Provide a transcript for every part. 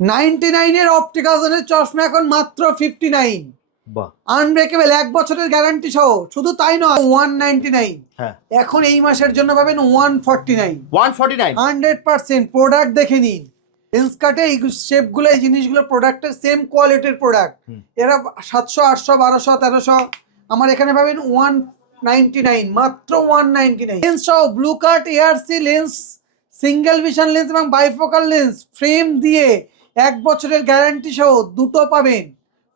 99 এর অপটিক্যাল জোনের চশমা এখন মাত্র 59। বাহ, আনব্রেকেবল 1 বছরের গ্যারান্টি সহ। শুধু তাই নয়, 199। হ্যাঁ এখন এই মাসের জন্য পাবেন 149। 149। 100% প্রোডাক্ট দেখে নিন। লেন্সকার্টে এই শেপগুলো, এই জিনিসগুলো প্রোডাক্টের সেম কোয়ালিটির প্রোডাক্ট। এরা 700, 800, 1200, 1300, আমার এখানে পাবেন 199, মাত্র 199। লেন্স সহ blue cut ARC lens, single vision lens এবং বাইফোকাল লেন্স ফ্রেম দিয়ে 1 বছরের গ্যারান্টি সহ দুটো পাবেন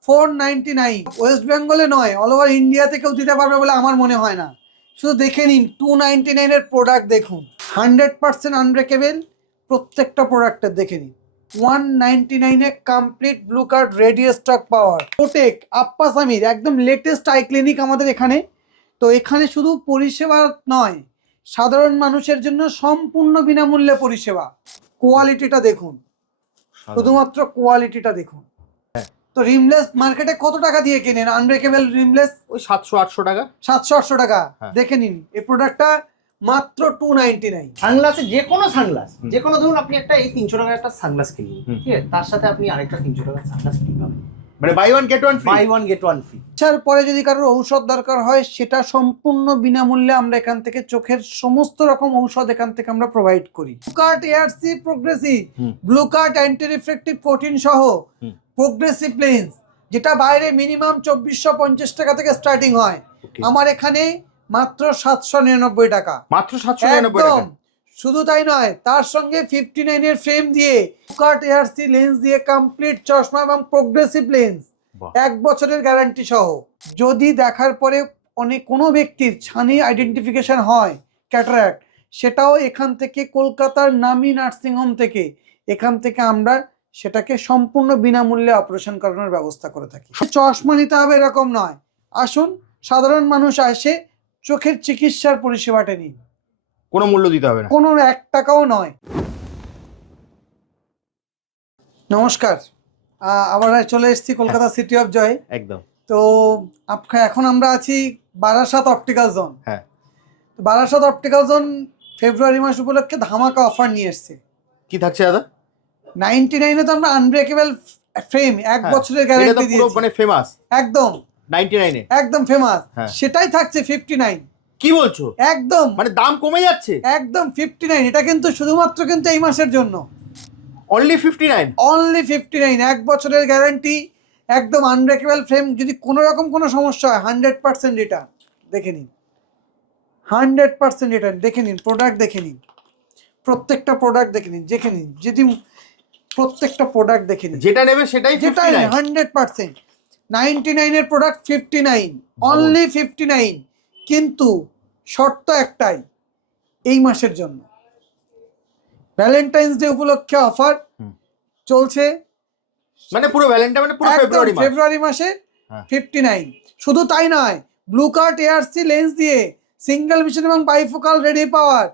499। ওয়েস্ট বেঙ্গলে নয়, অল ওভার ইন্ডিয়াতে কেউ দিতে পারবে বলে আমার মনে হয় না। শুধু দেখে নিন 299 এর প্রোডাক্ট দেখুন, 100% আনব্রেকেবল প্রত্যেকটা প্রোডাক্টের দেখে নিন। 199 এ complete blue cut ready stock power প্রোটেক আপ্পা সামির একদম লেটেস্ট আই ক্লিনিক আমাদের এখানে। তো এখানে শুধু পরিষেবা নয়, সাধারণ মানুষের জন্য সম্পূর্ণ বিনামূল্যে পরিষেবা। কোয়ালিটিটা দেখুন, শুধুমাত্র কোয়ালিটিটা দেখুন। তো রিমলেস মার্কেটে কত টাকা দিয়ে কেনেন? আনব্রেকেবল রিমলেস ওই 700-800 টাকা। 700-800 টাকা। হ্যাঁ। দেখে নিন এই প্রোডাক্টটা মাত্র 299। সানগ্লাসে যে কোনো সানগ্লাস, যে কোনো ধরুন আপনি একটা এই 300 টাকার একটা সানগ্লাস কিনলেন, ঠিক আছে, তার সাথে আপনি আরেকটা 300 টাকার সানগ্লাস ফ্রি পাবেন। মানে buy one get one free. Buy one get one free. পরে যদি কারোর ঔষধ দরকার হয়, সেটা সম্পূর্ণ বিনামূল্যে আমরা এখান থেকে চোখের সমস্ত রকম ঔষধ এখান থেকে আমরা প্রোভাইড করি। Blue cut ARC progressive, blue cut anti reflective coating সহ প্রোগ্রেসিভ লেন্স, যেটা বাইরে মিনিমাম 2450 টাকা থেকে স্টার্টিং হয়, আমার এখানে মাত্র 799 টাকা। মাত্র 799 টাকা। একদম। শুধু তাই নয়, তার সঙ্গে 59 এর ফ্রেম দিয়ে কাট এআরসি লেন্স দিয়ে কমপ্লিট চশমা এবং প্রোগ্রেসিভ লেন্স, 1 বছরের গ্যারান্টি সহ। যদি দেখার পরে কোনো ব্যক্তির ছানি আইডেন্টিফিকেশন হয় ক্যাটারাক্ট, সেটাও এখান থেকে কলকাতার নামি নার্সিংহোম থেকে, এখান থেকে আমরা সেটাকে সম্পূর্ণ বিনামূল্যে অপারেশন করানোর ব্যবস্থা করে থাকি। চশমা নিতে হবে এরকম নয়, আসুন সাধারণ মানুষ আসে চোখের চিকিৎসার পরিষেবাটা নিন, কোনো মূল্য দিতে হবে না, কোনো 1 টাকাও নয়। নমস্কার, আবার চলে এসেছি কলকাতা সিটি অফ জয়। একদম। তো এখন আমরা আছি বারাসাত অপটিক্যাল জোন। হ্যাঁ, বারাসাত অপটিক্যাল জোন ফেব্রুয়ারি মাস উপলক্ষে ধামাকা অফার নিয়ে এসছে। কি থাকছে দাদা? 99 এ তো আমরা আনব্রেকেবল ফ্রেম 1 বছরের গ্যারান্টি দিয়েছি, মানে ফেমাস একদম 99 এ একদম ফেমাস। হ্যাঁ। সেটাই থাকছে 59। কি বলছো? একদম মানে দাম কমে যাচ্ছে? একদম 59। এটা কিন্তু শুধুমাত্র কিন্তু এই মাসের জন্য, অনলি 59। অনলি 59, 1 বছরের গ্যারান্টি, একদম আনব্রেকেবল ফ্রেম। যদি কোনো রকম কোনো সমস্যা হয় 100% রিটার্ন। দেখে নিন, 100% রিটার্ন। দেখে নিন প্রোডাক্ট, দেখে নিন প্রত্যেকটা প্রোডাক্ট, দেখে নিন যদি প্রত্যেকটা প্রোডাক্ট দেখে নিন, যেটা নেবে সেটাই যেটাই 59। 100%। 99 এর প্রোডাক্ট 59, অনলি 59। কিন্তু শর্ত একটাই, এই মাসের জন্য ভ্যালেন্টাইন্স ডে উপলক্ষে অফার চলছে, মানে পুরো ভ্যালেন্টাইন, মানে পুরো ফেব্রুয়ারি মাসে হ্যাঁ। 59। শুধু তাই নয়, ব্লু কার্ট এআরসি লেন্স দিয়ে সিঙ্গেল ভিশন এবং বাইফোকাল রেডি পাওয়ার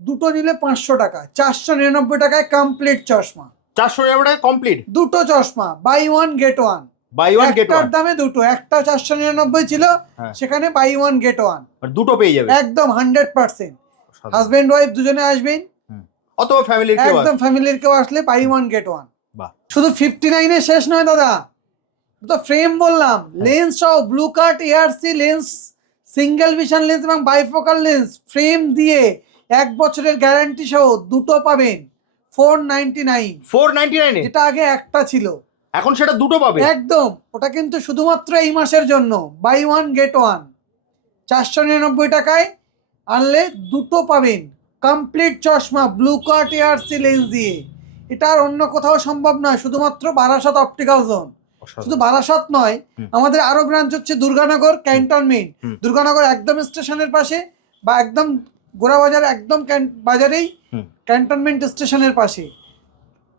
দুটো নিলে 500 টাকা, 499 টাকায় কমপ্লিট চশমা। 499 টাকা কমপ্লিট দুটো চশমা, buy one get one. Buy one get একটার ওয়ান। দামে দুটো, একটা 499 ছিল, হ্যাঁ। সেখানে বাই ওয়ান গেট ওয়ান, দুটো পেয়ে যাবে একদম 100%। হাজবেন্ড ওয়াইফ দুজনে আসবেন, অথবা ফ্যামিলির কেউ একদম ফ্যামিলির কেউ আসলে বাই ওয়ান গেট ওয়ান। বাহ, শুধু 59 এ শেষ নয় দাদা, তো ফ্রেম বললাম, লেন্স সহ blue cut ARC lens, single vision lens এবং বাইফোকাল লেন্স ফ্রেম দিয়ে 1 বছরের গ্যারান্টি সহ দুটো পাবেন 499। 499 এ? যেটা আগে একটা ছিল, এখন সেটা দুটো পাবে। একদম। ওটা কিন্তু শুধুমাত্র এই মাসের জন্য, বাই ওয়ান গেট ওয়ান। 499 টাকায় আনলে দুটো পাবেন কমপ্লিট চশমা ব্লু কার্ট এআরসি লেন্স দিয়ে। এটা আর অন্য কোথাও সম্ভব নয়, শুধুমাত্র বারাসাত অপটিক্যাল জোন। শুধু বারাসাত নয়, আমাদের আরো ব্রাঞ্চ হচ্ছে দুর্গানগর ক্যান্টনমেন্ট, দুর্গানগর একদম স্টেশনের পাশে, বা একদম গোড়াবাজার একদম বাজারেই ক্যান্টনমেন্ট স্টেশনের পাশে।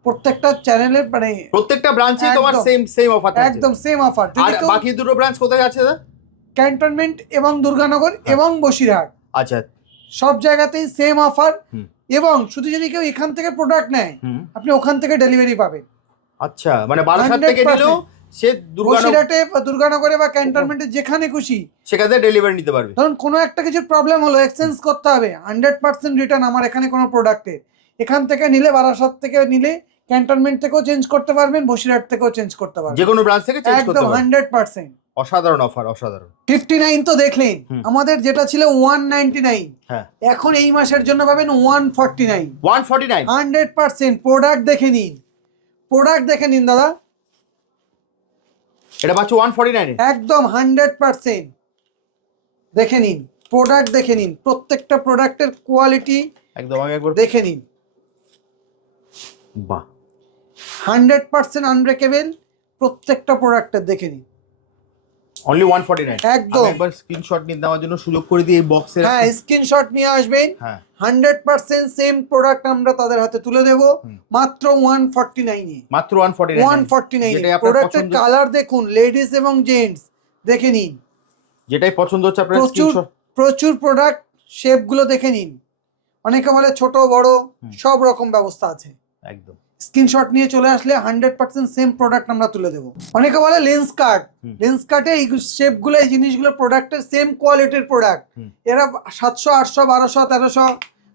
প্রত্যেকটা চ্যানেলের মানে প্রত্যেকটা ব্রাঞ্চে তোমার সেম অফার থাকছে, একদম সেম অফার। আর বাকি দুটো ব্রাঞ্চ কোথায় আছে দাদা? ক্যান্টনমেন্ট এবং দুর্গানগর এবং বসিরহাট, আচ্ছা, সব জায়গাতেই সেম অফার। এবং শুধু যদি কেউ এখান থেকে প্রোডাক্ট নেয়, আপনি ওখান থেকে ডেলিভারি পাবেন। আচ্ছা, মানে বারাসাত থেকে নিলেও সে বসিরহাটে বা দুর্গানগরে বা ক্যান্টনমেন্টে যেখানে খুশি সেখান থেকে ডেলিভারি নিতে পারবে। ধরুন কোনো একটা কিছুর প্রবলেম হলো, এক্সচেঞ্জ করতে হবে, 100% রিটার্ন আমার এখানে কোনো প্রোডাক্টের। এখান থেকে নিলে, বারাসাত থেকে নিলে ক্যান্টনমেন্ট থেকেও চেঞ্জ করতে পারবেন, বসিরহাট থেকেও চেঞ্জ করতে পারবেন, যে কোনো ব্রাঞ্চ থেকে চেঞ্জ করতে একদম পারবেন। 100%। অসাধারণ অফার, অসাধারণ। 59 তো দেখলেন, হুম। আমাদের যেটা ছিল 199, হ্যাঁ, এখন এই মাসের জন্য পাবেন 149। 149। 100% প্রোডাক্ট দেখে নিন, প্রোডাক্ট দেখে নিন দাদা, এটা পাচ্ছ 149 এ। একদম 100% দেখে নিন, প্রোডাক্ট দেখে নিন, প্রত্যেকটা প্রোডাক্টের কোয়ালিটি একদম, আমি একবার দেখে নিন, বাহ, 100% আনব্রেকেবল, প্রত্যেকটা প্রোডাক্টের দেখে নিন, অনলি 149। একদম। আমি একবার স্ক্রিনশট নিয়ে দেওয়ার জন্য সুযোগ করে দিই এই বক্সের। হ্যাঁ, স্ক্রিনশট নিয়ে আসবেন, হ্যাঁ, 100% সেম প্রোডাক্ট আমরা তাদের হাতে তুলে দেব হুম। মাত্র 149 এ। মাত্র 149। 149 যেটাই আপনার প্রোডাক্টের পছন্দ, কালার দেখুন, লেডিস এবং জেন্টস দেখে নিন, যেটাই পছন্দ হচ্ছে আপনার প্রচুর স্ক্রিনশট। প্রচুর প্রোডাক্ট, শেপগুলো দেখে নিন, অনেকে বলে ছোট বড় সব রকম ব্যবস্থা আছে। একদম, স্ক্রিনশট নিয়ে চলে আসলে 100% সেম প্রোডাক্ট আমরা তুলে দেবো। অনেকে বলে লেন্স কাট, লেন্স কাটে এই শেপগুলো, এই জিনিসগুলো প্রোডাক্টের সেম কোয়ালিটির প্রোডাক্ট, এরা 700 800 1200 1300,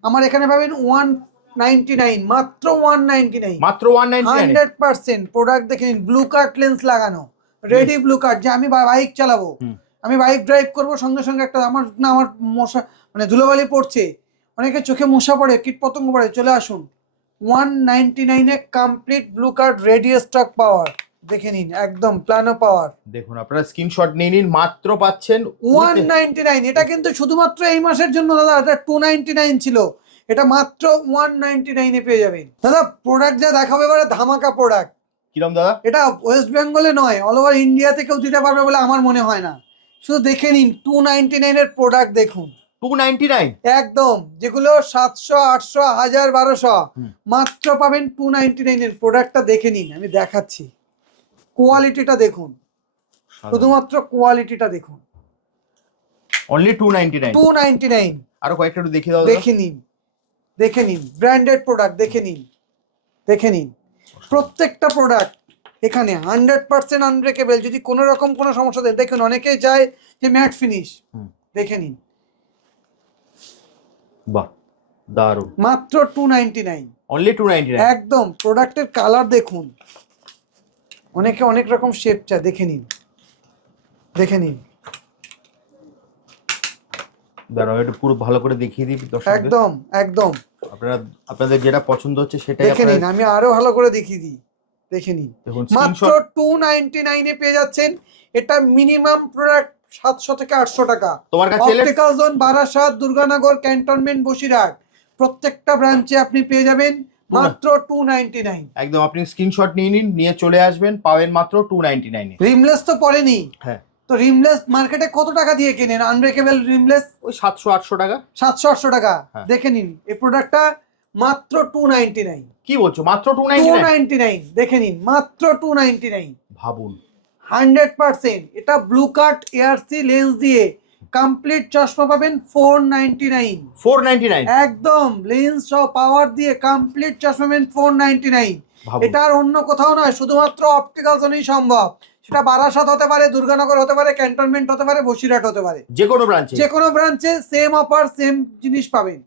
আমার এখানে পাবেন 199, মাত্র 199, মাত্র 199। 100% প্রোডাক্ট দেখে নিন, ব্লু কাট লেন্স লাগানো, রেডি ব্লু কাট, যে আমি বাইক চালাবো, আমি বাইক ড্রাইভ করবো, সঙ্গে সঙ্গে একটা আমার মশা মানে ধুলোবালি পড়ছে, অনেকে চোখে মশা পড়ে, কীট পতঙ্গ পড়ে, চলে আসুন 199 এ complete blue cut ready stock power দেখে নিন, একদম প্ল্যানো পাওয়ার। দেখুন, আপনারা স্ক্রিনশট নিয়ে নিন, মাত্র পাচ্ছেন 199। এটা কিন্তু শুধুমাত্র এই মাসের জন্য দাদা, এটা 299 ছিল, এটা মাত্র 199 এ পেয়ে যাবেন দাদা। প্রোডাক্ট যা দেখাবে এবারে ধামাকা প্রোডাক্ট। কিরম দাদা? এটা ওয়েস্ট বেঙ্গলে নয়, অল ওভার ইন্ডিয়াতে কেউ দিতে পারবে বলে আমার মনে হয় না। শুধু দেখে নিন 299 এর প্রোডাক্ট দেখুন, 299। একদম, যেগুলো 700 800 1000 1200 মাত্র পাবেন 299 এর প্রোডাক্টটা দেখে নিন, আমি দেখাচ্ছি, কোয়ালিটিটা দেখুন, শুধুমাত্র কোয়ালিটিটা দেখুন, অনলি 299। 299। আরো কয়েকটা একটু দেখিয়ে দাও। দেখে নিন, দেখে নিন, ব্র্যান্ডেড প্রোডাক্ট দেখে নিন, দেখে নিন, প্রত্যেকটা প্রোডাক্ট এখানে 100% আনব্রেকেবল। যদি কোনো রকম কোনো সমস্যা দেয়, দেখুন অনেকেই চায় যে ম্যাট ফিনিশ, দেখে নিন, বাহ, দারুণ, মাত্র 299, অনলি 299। একদম। প্রোডাক্টের কালার দেখুন, অনেকে অনেক রকম শেপ চায়, দেখে নিন, দেখে নিন, দাঁড়াও একটু পুরো ভালো করে দেখিয়ে দিই দর্শকদের। একদম একদম, আপনারা আপনাদের যেটা পছন্দ হচ্ছে সেটাই দেখে নিন, আমি আরো ভালো করে দেখিয়ে দিই, দেখে নিন, দেখুন মাত্র স্ক্রিনশট। 299 এ পেয়ে যাচ্ছেন। এটা মিনিমাম প্রোডাক্ট 700 থেকে 800 টাকা। তোমার কাছে এলে optical zone Barasat, Durganagar, cantonment, Basirhat, প্রত্যেকটা ব্রাঞ্চে আপনি পেয়ে যাবেন মাত্র 299। একদম, আপনি স্ক্রিনশট নিয়ে নিন, নিয়ে চলে আসবেন, পাবেন মাত্র 299 এ। রিমলেস তো পড়েনি, হ্যাঁ, তো রিমলেস মার্কেটে কত টাকা দিয়ে কেনেন? আনব্রেকেবল রিমলেস ওই 700 800 টাকা। 700 800 টাকা। হ্যাঁ। দেখে নিন এই প্রোডাক্টটা মাত্র 299। কি বলছো? মাত্র 299? 299 দেখে নিন, মাত্র 299। ভাবুন, 100% এটা ব্লু কাট এআরসি লেন্স দিয়ে কমপ্লিট চশমা পাবেন 499। 499। একদম লেন্স সহ পাওয়ার দিয়ে কমপ্লিট চশমা পাবেন 499। ভাবুন। এটা আর অন্য কোথাও নয়, শুধুমাত্র অপটিক্যাল জোনেই সম্ভব। সেটা বারাসাত হতে পারে, দুর্গানগর হতে পারে, ক্যান্টনমেন্ট হতে পারে, বসিরহাট হতে পারে, যে কোনো ব্রাঞ্চে, যে কোনো ব্রাঞ্চে সেম অফার সেম জিনিস পাবেন।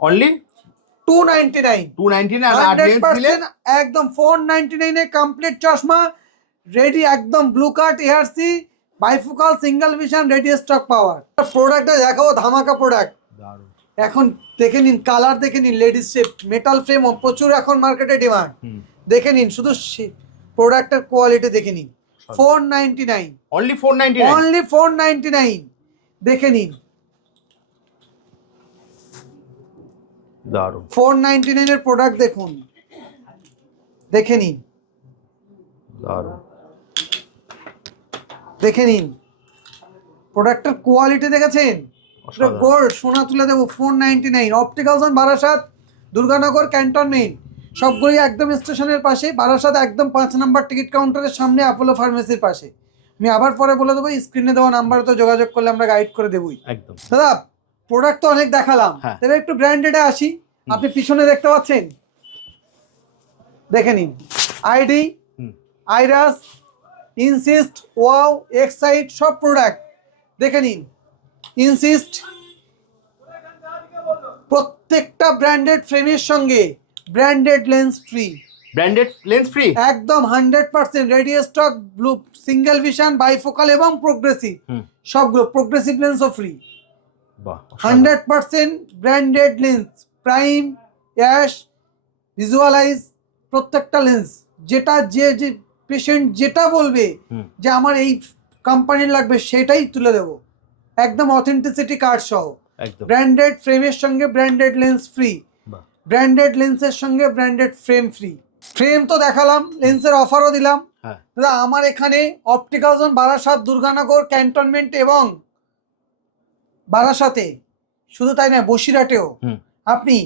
অনলি 299। 299 আর লেন্স দিলে 100% একদম 499 এ কমপ্লিট চশমা রেডি, একদম blue cut ARC bifocal single vision ready stock power. প্রোডাক্টটা দেখাবো, ধামাকা প্রোডাক্ট। দারুণ। এখন দেখে নিন, কালার দেখে নিন, লেডিস শেপ, মেটাল ফ্রেম প্রচুর এখন মার্কেটে ডিমান্ড, দেখে নিন, শুধু প্রোডাক্টের কোয়ালিটি দেখে নিন। 499, অনলি 499। অনলি 499 দেখে নিন, দারুণ, 499 এর প্রোডাক্ট দেখুন, দেখে নিন, দারুণ, দেখে নিন, প্রোডাক্টের কোয়ালিটি দেখেছেন? গোল্ড সোনা তুলে দেবো 499। Optical zone Barasat, Durganagar, cantonment সবগুলোই একদম স্টেশনের পাশে। বারাসাত একদম 5 নাম্বার টিকিট কাউন্টারের সামনে, অ্যাপোলো ফার্মেসির পাশে। আমি আবার পরে বলে দেবো, স্ক্রিনে দেওয়া নাম্বারে তো যোগাযোগ করলে আমরা গাইড করে দেবই। একদম। দাদা প্রোডাক্ট তো অনেক দেখালাম, হ্যাঁ। এবার একটু ব্র্যান্ডেডে আসি। আপনি পিছনে দেখতে পাচ্ছেন, দেখে নিন, আইডি, আইরাস, ইনসিস্ট, ওয়াও, এক্সাইট সব প্রোডাক্ট দেখে নিন। ইনসিস্ট প্রত্যেকটা ব্র্যান্ডেড ফ্রেমের সঙ্গে branded lens free, branded lens free, একদম 100% ready stock, blue, single vision, bifocal এবং প্রোগ্রেসিভ, সবগুলো প্রোগ্রেসিভ লেন্সও ফ্রি। বাহ 100% ব্র্যান্ডেড লেন্স, প্রাইম, অ্যাশ, ভিজুয়ালাইজ, প্রত্যেকটা লেন্স যেটা যে পেশেন্ট যেটা বলবে যে আমার এই কোম্পানির লাগবে সেটাই তুলে দেবো, একদম অথেন্টিসিটি কার্ড সহ। একদম ব্র্যান্ডেড ফ্রেমের সঙ্গে ব্র্যান্ডেড লেন্স ফ্রি, ব্র্যান্ডেড লেন্সের সঙ্গে ব্র্যান্ডেড ফ্রেম ফ্রি। ফ্রেম তো দেখালাম, লেন্সের অফারও দিলাম। দাদা আমার এখানে optical zone Barasat, Durganagar, cantonment এবং বারাসাতে, শুধু তাই না বসিরহাটেও আপনি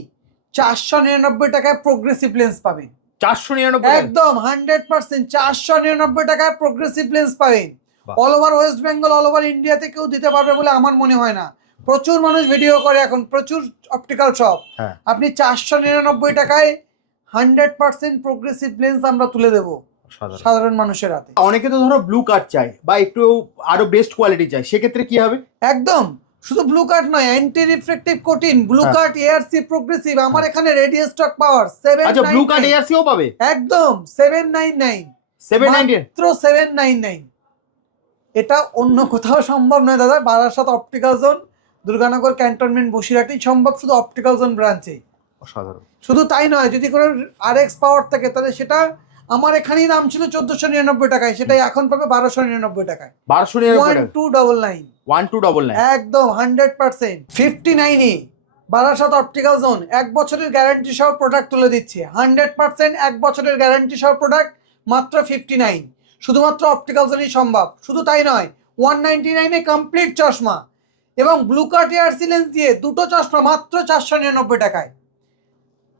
499 টাকায় প্রোগ্রেসিভ লেন্স পাবেন। 499 একদম 100% 499 টাকায় প্রোগ্রেসিভ লেন্স পাবেন। All over West Bengal, all over ইন্ডিয়াতে কেউ দিতে পারবে বলে আমার মনে হয় না। প্রচুর মানুষ ভিডিও করে এখন, প্রচুর অপটিক্যাল শপ। আপনি 499 টাকায় 100% প্রোগ্রেসিভ লেন্স আমরা তুলে দেবো সাধারণ মানুষের হাতে। অনেকে তো ধরো ব্লু কার্ড চাই বা একটু আরো বেস্ট কোয়ালিটি চাই, সেক্ষেত্রে কি হবে? একদম শুধু ব্লু কার্ড নয়, anti reflective coating, blue cut, ARC, progressive, আমার এখানে রেডিও স্টক পাওয়ার 799। আচ্ছা ব্লু কার্ড এআরসিও পাবে? একদম 799, 799 মাত্র 799। এটা অন্য কোথাও সম্ভব নয় দাদা। Barasat optical zone, Durganagar, cantonment, বসিরহাটেই সম্ভব, শুধু অপটিক্যাল জোন ব্রাঞ্চে। অসাধারণ। শুধু তাই নয়, যদি কোনো আরএক্স পাওয়ার থাকে তাহলে সেটা আমার এখানেই দাম ছিল 1499 টাকায়, সেটাই এখন পাবে 1299 টাকায়। 1299 1299 একদম 100%। 59 বারাসাত অপটিক্যাল জোন 1 বছরের গ্যারান্টি সহ প্রোডাক্ট তুলে দিচ্ছে। 100% 1 বছরের গ্যারান্টি সহ প্রোডাক্ট মাত্র 59, শুধুমাত্র অপটিক্যাল জোনই সম্ভব। শুধু তাই নয়, 199 কমপ্লিট চশমা এবং ব্লু কার্ট এআরসি লেন্স দিয়ে দুটো চশমা মাত্র 499 টাকায়।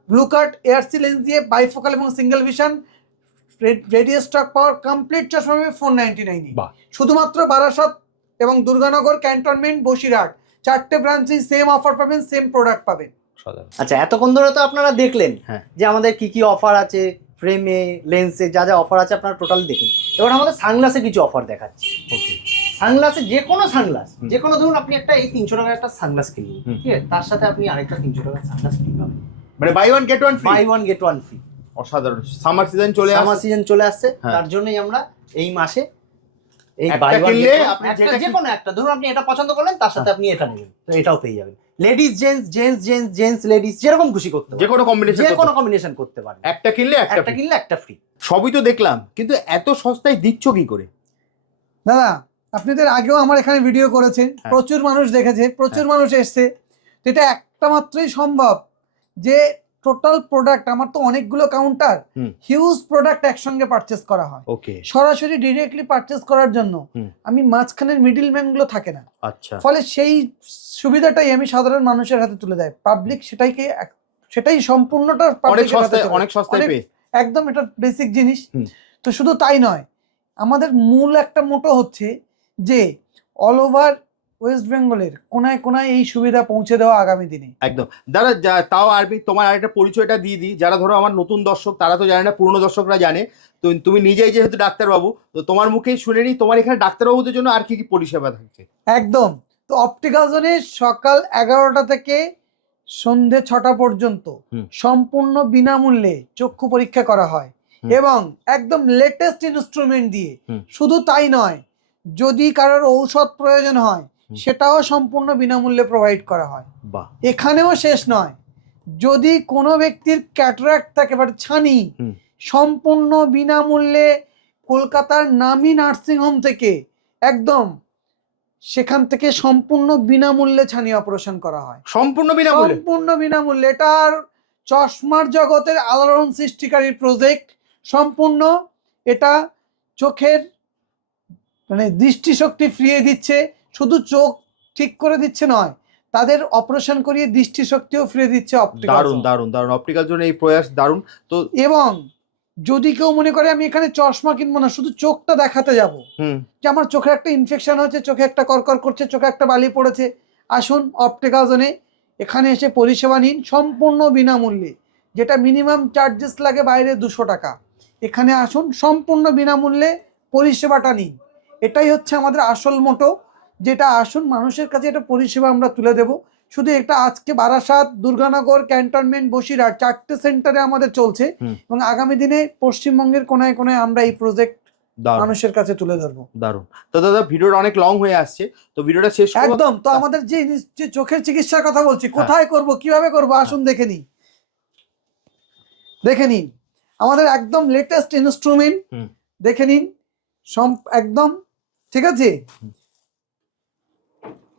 ব্লু কার্ট এআরসি লেন্স দিয়ে বাইফোকাল এবং সিঙ্গেল ভিশন, রেডিও স্টক পাওয়ার কমপ্লিট চশমা পাবে 499। শুধুমাত্র বারাসাত এবং দুর্গানগর, ক্যান্টনমেন্ট, বসিরহাট, 4টে ব্রাঞ্চে সেম অফার পাবেন, সেম প্রোডাক্ট পাবেন। আচ্ছা এতক্ষণ ধরে তো আপনারা দেখলেন যে আমাদের কি কি অফার আছে, ফ্রেমে, লেন্সে যা যা অফার আছে আপনারা টোটাল দেখুন। এবার আমাদের সানগ্লাসে কিছু অফার দেখাচ্ছি। সানগ্লাসে যে কোনো সানগ্লাস, যে কোনো ধরুন আপনি একটা এই 300 টাকার একটা সানগ্লাস কিনলেন, ঠিক আছে, তার সাথে আপনি আরেকটা 300 টাকার সানগ্লাস ফ্রি পাবেন, মানে buy one get one free. Buy one get one free. অসাধারণ। সামার সিজন চলে আসছে, সামার সিজন চলে আসছে, তার জন্যই আমরা এই মাসে এই বাই ওয়ান কিনলে আপনি যে কোনো একটা ধরুন আপনি এটা পছন্দ করলেন, তার সাথে আপনি এটা নেবেন, তো এটাও পেয়ে যাবেন। Ladies gents, gents gents, gents ladies, যেরকম খুশি করতে পারেন, যে কোনো কম্বিনেশন করতে পারেন। একটা কিনলে একটা ফ্রি। সবই তো দেখলাম, কিন্তু এত সস্তায় দিচ্ছ কি করে? দাদা আপনাদের আগেও আমার এখানে ভিডিও করেছেন, প্রচুর মানুষ দেখেছে, প্রচুর মানুষ এসছে। তো এটা একটা মাত্রই সম্ভব যে টোটাল প্রোডাক্ট, আমার তো অনেকগুলো কাউন্টার, হিউজ প্রোডাক্ট একসঙ্গে পারচেস করা হয়। সরাসরি ডিরেক্টলি পারচেস করার জন্য আমি মাঝখানের মিডলম্যান গুলো থাকে না। আচ্ছা, ফলে সেই সুবিধাটাই আমি সাধারণ মানুষের হাতে তুলে দেয়। পাবলিক সেটাই সম্পূর্ণটা অনেক সস্তায় পেয়ে, একদম এটা বেসিক জিনিস। তো শুধু তাই নয়, আমাদের মূল একটা মোটো হচ্ছে যে অল ওভার ওয়েস্ট বেঙ্গলের কোনায় কোনায় এই সুবিধা পৌঁছে দেওয়া আগামী দিনে। একদম। দাদা তাও তোমার আরেকটা পরিচয়টা দিয়ে দিই, যারা ধরো আমার নতুন দর্শক তারা তো জানে না, পুরনো দর্শকরা জানে। তো তুমি নিজেই যেহেতু ডাক্তারবাবু, তো তোমার মুখেই শুনে নিই তোমার এখানে ডাক্তারবাবুদের জন্য আর কি কি পরিষেবা থাকছে। একদম। তো অপটিক্যাল জোনে সকাল 11টা থেকে সন্ধে 6টা পর্যন্ত সম্পূর্ণ বিনামূল্যে চক্ষু পরীক্ষা করা হয় এবং একদম লেটেস্ট ইনস্ট্রুমেন্ট দিয়ে। শুধু তাই নয়, যদি কারোর ঔষধ প্রয়োজন হয় সেটাও সম্পূর্ণ বিনামূল্যে প্রোভাইড করা হয়। এখানেও শেষ নয়, যদি কোনো ব্যক্তির ক্যাটারাক্ট থাকে বা ছানি, সম্পূর্ণ বিনামূল্যে কলকাতার নামি নার্সিংহোম থেকে একদম সেখান থেকে সম্পূর্ণ বিনামূল্যে ছানি অপারেশন করা হয়। সম্পূর্ণ বিনামূল্যে। এটার চশমার জগতের আলোড়ন সৃষ্টিকারী প্রজেক্ট। সম্পূর্ণ এটা চোখের মানে দৃষ্টিশক্তি ফিরিয়ে দিচ্ছে, শুধু চোখ ঠিক করে দিচ্ছে নয়, তাদের অপারেশন করিয়ে দৃষ্টিশক্তিও ফিরিয়ে দিচ্ছে অপটিক্যাল। দারুণ অপটিক্যাল জোনে এই প্রয়াস দারুণ। তো এবং যদি কেউ মনে করে আমি এখানে চশমা কিনবো না, শুধু চোখটা দেখাতে যাব, যে আমার চোখে একটা ইনফেকশন হচ্ছে, চোখে একটা করকর করছে, চোখে একটা বালি পড়েছে, আসুন অপটিক্যাল জোনে, এখানে এসে পরিষেবা নিন সম্পূর্ণ বিনামূল্যে। যেটা মিনিমাম চার্জেস লাগে বাইরে 200 টাকা, এখানে আসুন সম্পূর্ণ বিনামূল্যে পরিষেবাটা নিন। এটাই হচ্ছে আমাদের আসল মোটো, যেটা আসুন মানুষের কাছে এটা পরিষেবা আমরা তুলে দেব। শুধু এটা আজকে বারাসাত, দুর্গানগর, ক্যান্টনমেন্ট, বসিরহাট 4টে সেন্টারে আমাদের চলছে এবং আগামী দিনে পশ্চিমবঙ্গের কোনায় কোনায় আমরা এই প্রজেক্ট মানুষের কাছে তুলে ধরবো। দারুণ। তো দাদা ভিডিওটা অনেক লং হয়ে আসছে, তো ভিডিওটা শেষ করব একদম। তো আমাদের যে চোখের চিকিৎসার কথা বলছি, কোথায় করব, কিভাবে করব, আসুন দেখে নিন। দেখে নিন আমাদের একদম লেটেস্ট ইনস্ট্রুমেন্ট, দেখে নিন একদম ঠিক আছে,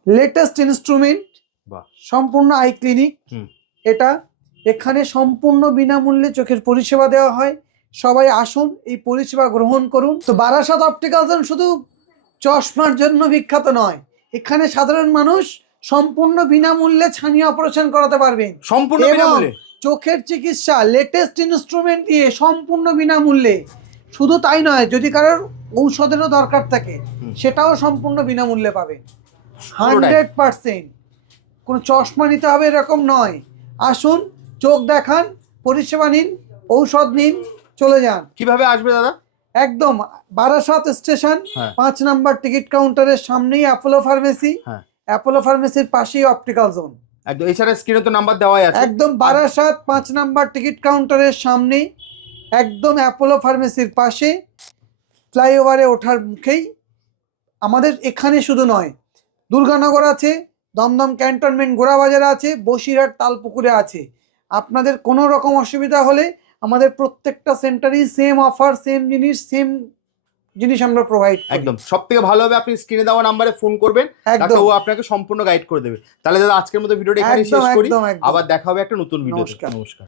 লেটেস্ট ইনস্ট্রুমেন্ট, সম্পূর্ণ আই ক্লিনিক এটা। এখানে সম্পূর্ণ বিনামূল্যে চোখের পরিষেবা দেওয়া হয়, সবাই আসুন এই পরিষেবা গ্রহণ করুন। তো বারাসাত অপটিক্যালস শুধু চশমার জন্য বিখ্যাত নয়, এখানে সাধারণ মানুষ সম্পূর্ণ বিনামূল্যে ছানি অপারেশন করাতে পারবেন, সম্পূর্ণ বিনামূল্যে চোখের চিকিৎসা লেটেস্ট ইনস্ট্রুমেন্ট দিয়ে সম্পূর্ণ বিনামূল্যে। শুধু তাই নয়, যদি কারোর ঔষধেরও দরকার থাকে সেটাও সম্পূর্ণ বিনামূল্যে পাবেন 100%। কোনো চশমা নিতে হবে এরকম নয়, আসুন চোখ দেখান, পরিষেবা নিন, ঔষধ নিন, চলে যান। কিভাবে আসবে দাদা? একদম বারাসাত স্টেশন 5 নাম্বার টিকিট কাউন্টারের সামনেই অ্যাপোলো ফার্মেসি, অ্যাপোলো ফার্মেসির পাশেই অপটিক্যাল জোন। একদম, এছাড়া স্ক্রিনে তো নাম্বার দেওয়াই আছে। একদম বারাসাত 5 নাম্বার টিকিট কাউন্টারের সামনে, একদম অ্যাপোলো ফার্মেসির পাশে, ফ্লাইওভারে ওঠার মুখেই আমাদের। এখানে শুধু নয়, দুর্গানগর আছে, দমদম ক্যান্টনমেন্ট গোড়াবাজারে আছে, বসিরহাট তালপুকুরে আছে। আপনাদের কোনো রকম অসুবিধা হলে আমাদের প্রত্যেকটা সেন্টারই সেম অফার, সেম জিনিস আমরা প্রোভাইড করি। একদম, সবথেকে ভালো হবে আপনি স্ক্রিনে দেওয়া নাম্বারে ফোন করবেন, একদম ও আপনাকে সম্পূর্ণ গাইড করে দেবে। তাহলে দাদা আজকের মতো ভিডিওটা এখানেই শেষ করি, আবার দেখা হবে একটা নতুন ভিডিও। নমস্কার।